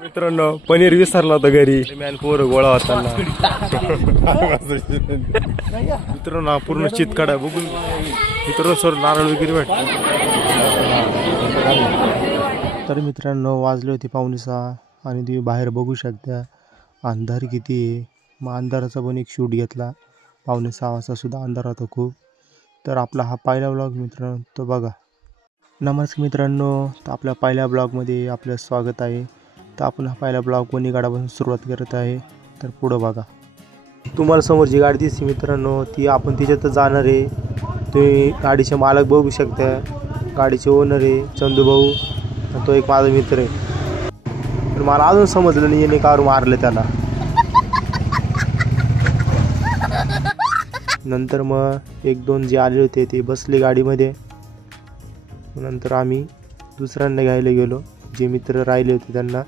मित्रांनो पनीर विसरला होता घरी, मॅन पोर गोळा होताना. मित्रांनो पूर्ण चितकाडा बघून मित्रांनो सर नारळ वगैरे भेटतो. तर मित्रांनो वाजले होते 5:45 आणि तुम्ही बाहेर बघू शकता अंधार किती आहे. मग अंधाराचा पण एक शूट घेतला. 5:45 वाजता सुद्धा अंधार होता खूप. तर आपला हा पहिला ब्लॉग मित्रांनो तो बघा. नमस्कार मित्रांनो, तर आपल्या पहिल्या ब्लॉगमध्ये आपलं स्वागत आहे. तर आपण हा पहिला ब्लॉग वणीगडापासून सुरुवात करत आहे. तर पुढं बघा. तुम्हाला समोर जी गाडी दिसते मित्रांनो ती आपण तिच्यातच जाणार आहे. तुम्ही गाडीचे मालक बघू शकता, गाडीचे ओनर आहे चंदू भाऊ, तो एक माझा मित्र आहे. तर मला अजून समजलं नाही याने कार मारले त्याला. नंतर मग 1-2 जे आले होते ते बसले गाडीमध्ये. नंतर आम्ही दुसऱ्यांना घ्यायला गेलो, जे मित्र राहिले होते त्यांना.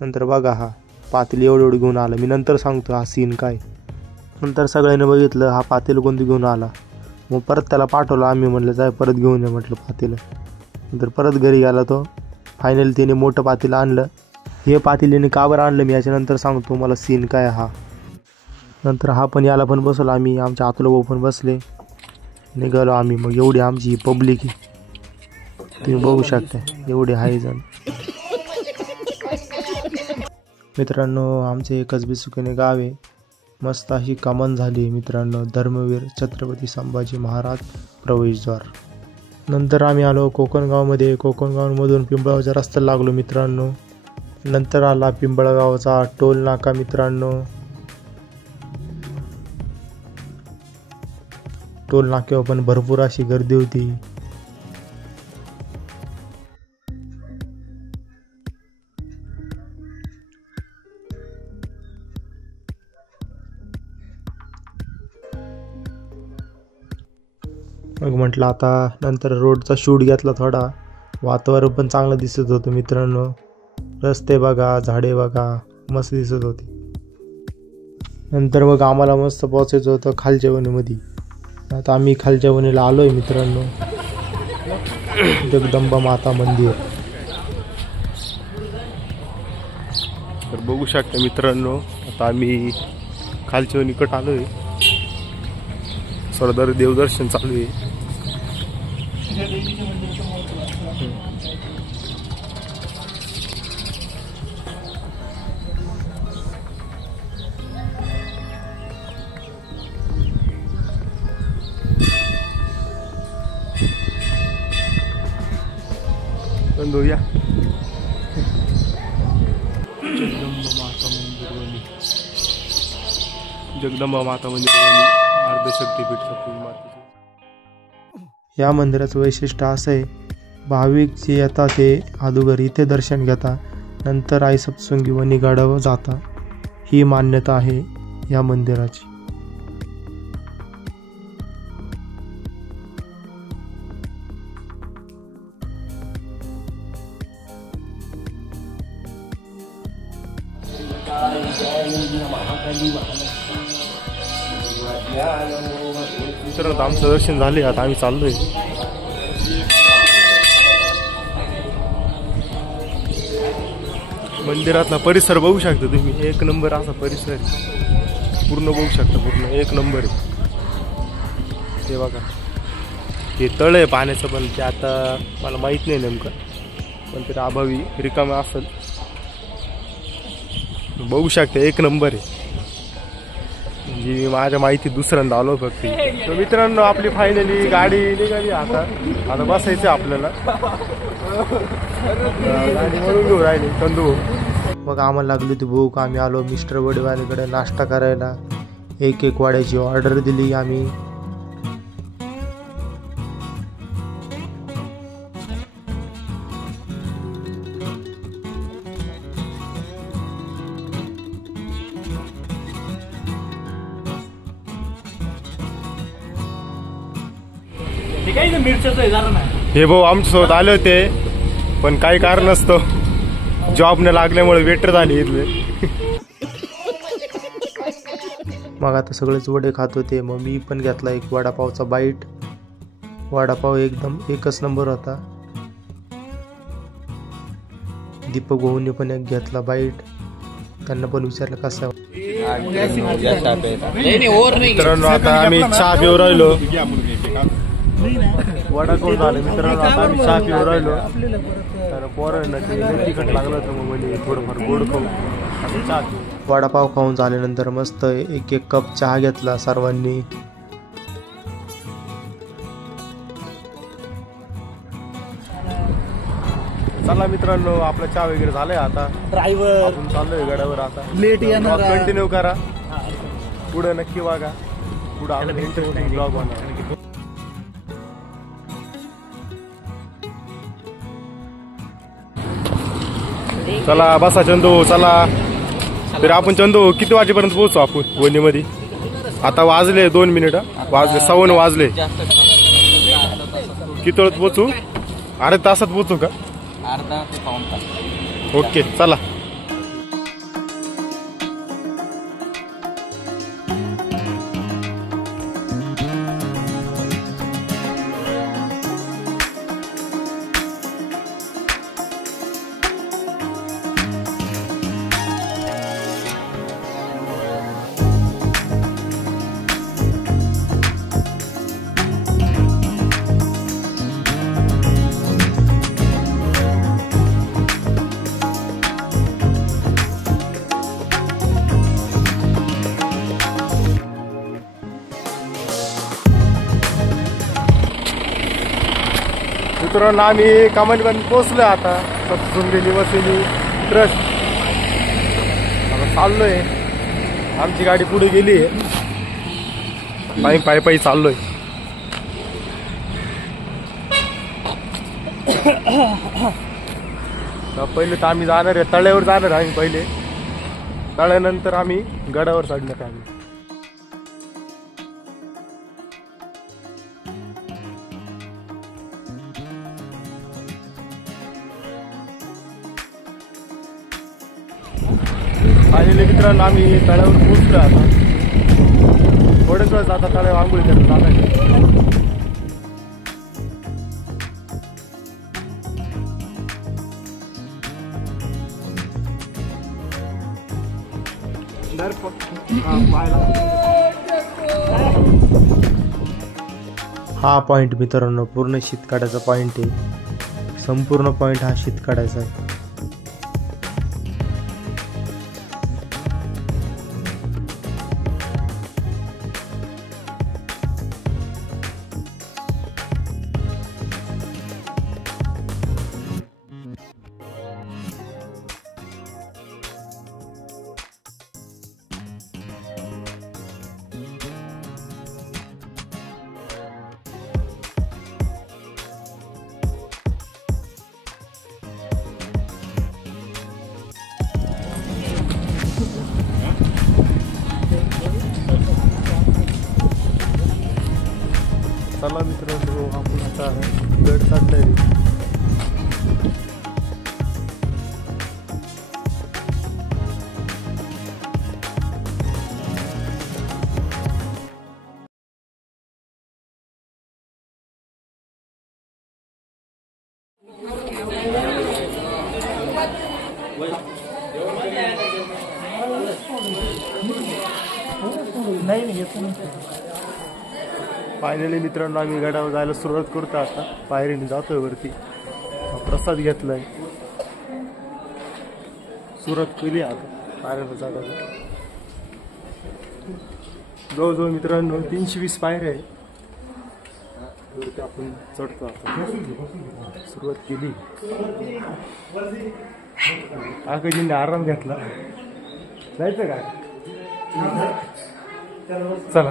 नंतर बघा हा पातेल एवढं घेऊन आला. मी नंतर सांगतो हा सीन काय. नंतर सगळ्यांनी बघितलं हा पातेल कोणतं घेऊन आला. मग परत त्याला पाठवलं आम्ही, म्हटलं जाय परत घेऊन ये म्हटलं पातेलं. नंतर परत घरी गेला तो. फायनली त्याने मोठं पातेलं आणलं. हे पातेल याने का बरं आणलं मी याच्यानंतर सांगतो मला सीन काय हा. नंतर हा पण याला पण बसवलं आम्ही, आमच्या आतलं भाऊ पण बसले. निघालो आम्ही. मग एवढी आमची पब्लिक आहे तुम्ही बघू शकता, एवढे आहे जण. मित्रांनो आमचे एकच बिसुकीने गाव आहे. मस्त अशी कमान झाली मित्रांनो. धर्मवीर छत्रपती संभाजी महाराज प्रवेशद्वार. नंतर आम्ही आलो कोकणगावमध्ये. कोकणगावमधून पिंपळगावच्या रस्त्याला लागलो मित्रांनो. नंतर आला पिंपळगावचा टोल नाका मित्रांनो. टोल नाक्यावर पण भरपूर अशी गर्दी होती. मग म्हटलं आता नंतर रोडचा शूट घेतला थोडा. वातावरण पण चांगलं दिसत होतं मित्रांनो. रस्ते बघा, झाडे बघा, मस्त दिसत होते. नंतर मग आम्हाला मस्त पोचायचं होतं खालच्या वणीमध्ये. आता आम्ही खालच्या वणीला आलो आहे मित्रांनो. जगदंबा माता मंदिर. तर बघू शकता मित्रांनो आता आम्ही खालच्या वणीकडे आलो आहे. सरदार देवदर्शन चालू आहे. या जगदंबा माता मंदिर अर्धशक्तीपीठ माता. या मंदिराचं वैशिष्ट्य असं आहे, भाविक जे येतात ते अगोदर इथे दर्शन घेता, नंतर आई सप्तशृंगी वणीगडावर जाता. ही मान्यता आहे या मंदिराची. तर आमचं दर्शन झाले. आता आम्ही चाललोय. मंदिरातला परिसर बघू शकता तुम्ही. एक नंबर असा परिसर पूर्ण बघू शकता. पूर्ण एक नंबर आहे. ते बघा हे तळ आहे पाण्याचं, पण ते आता मला माहित नाही नेमकं, पण ते अभावी रिकामं असेल. बघू शकता एक नंबर आहे. म्हणजे मी माझ्या माहिती दुसऱ्यांदा आलो फक्त. तर मित्रांनो आपली फायनली गाडी निघाली. आता बसायचं आपल्याला. गाडी म्हणून घेऊन राहिली चंदू. मग आम्हाला लागली होती भूक. आम्ही आलो मिस्टर वडेवालेकडे नाश्ता करायला. एक वाड्याची ऑर्डर दिली आम्ही. हे भाऊ आमच्यासोबत आले होते, पण काही कारण नसतं जॉब न लागल्यामुळे वेटर झाले इथले. मग आता सगळेच वडे खात होते. मग मी पण घेतला एक वडापावचा बाईट. वडापाव एकदम एकच नंबर होता. दीपक भाऊंनी पण एक घेतला बाईट, त्यांना पण विचारलं कसं आहे. मित्रांनो आता आम्ही चहा पिऊ राहिलो, वडापाव झालं मित्रांनो. आता आम्ही चहा पिऊ राहिलो, तर पोरांना तिखट लागलं होतं मग म्हणजे थोडंफार गोड खाऊ आता चहा पिऊ. वडापाव खाऊन झाल्यानंतर मस्त एक एक कप चहा घेतला सर्वांनी. चला मित्रांनो, आपला चहा वगैरे झालाय. आता ड्रायव्हर आपण चाललोय गडावर. आता लेट येणार, कंटिन्यू करा, पुढे नक्की बघा, पुढे आपला इंटरेस्टिंग ब्लॉग होणार. चला बसा चंदू, चला. तर आपण चंदू किती वाजेपर्यंत पोहोचू आपण वणीमध्ये? आता वाजले 2 मिनिटं, वाजले 7 वाजले. किती वेळात पोहोचू? अर्ध्या तासात पोहोचू का? अर्धा ते पाऊण तास. ओके चला. मित्रांनो आम्ही कमांडपर्यंत पोहोचलोय. आता सप्तशृंगी वसई ट्रस्ट. आता चाललोय, आमची गाडी पुढे गेली आहे, पायी पायी चाललोय. पहिले तर आम्ही जाणार आहे तळ्यावर, जाणार आम्ही पहिले, तळ्यानंतर आम्ही गडावर चढणार आम्ही. फायनली मित्रांनो आम्ही तळ्यावर पोहोचलो. आता थोड्याच वेळ आता तळ्यावर आंघोळी करत जाणार. हा पॉइंट मित्रांनो पूर्ण शीतकाड्याचा पॉइंट आहे. संपूर्ण पॉइंट हा शीतकाड्याचा आहे. चला मित्रांनो, आपण आता गड चढलाय. फायनली मित्रांनो आम्ही गडावर जायला सुरुवात करतो. आता पायरीने जातोय वरती, प्रसाद घेतलाय, सुरुवात केली आता पायऱ्याला चढायला. जवळजवळ मित्रांनो 320 पायऱ्या आहे, वरती आपण चढतो. आता सुरुवात केली. आकाजींनी आराम घेतला. जायचं का? चला.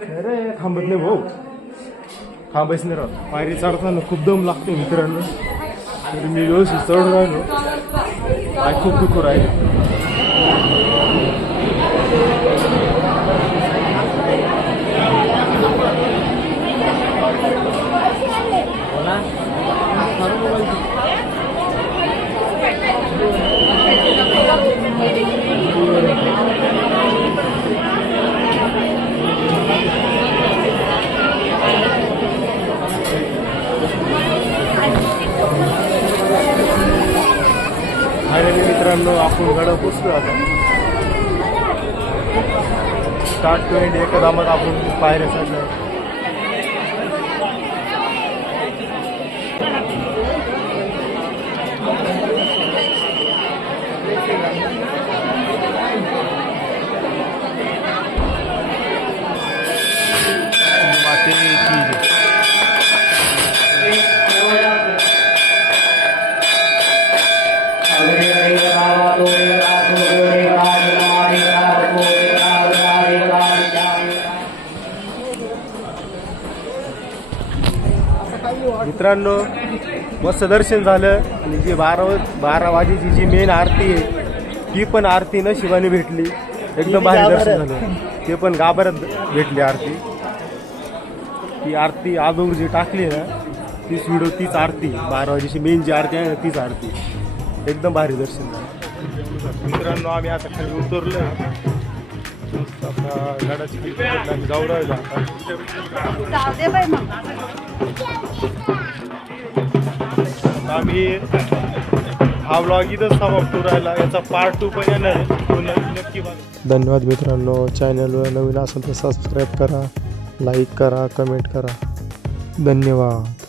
अरे थांबत नाही भाऊ, थांबायच नाही राहत. पायरी चढताना खूप दम लागतो मित्रांनो. तरी मी व्यवस्थित चढून राहिलो, पाय खूप दुखू राहिले. गडावर पोचलो आता. स्टार्ट टू एंड एका दामात आपण पायऱ्या चढल्या. मित्रांनो मस्त दर्शन झालं आणि जी 12 वाजेची जी मेन आरती आहे ती पण आरती नशिबाने भेटली. एकदम भारी दर्शन झालं. ते पण गाभाऱ्यात भेटली आरती. ती आरती आदोर जी टाकली ना तीच व्हिडिओ तीच आरती 12 वाजेची मेन जी आरती आहे ना तीच आरती. एकदम भारी दर्शन झालं. मित्रांनो आम्ही आता खाली उतरलो. गडाची आम्ही जाऊ राहिलो आम्ही हा व्लॉग इथंच समाप्त राहिला. याचा पार्ट 2 पण येणार आहे. तो नक्की बघा. धन्यवाद मित्रांनो. चॅनलवर नवीन असेल तर सबस्क्राईब करा, लाईक करा, कमेंट करा. धन्यवाद.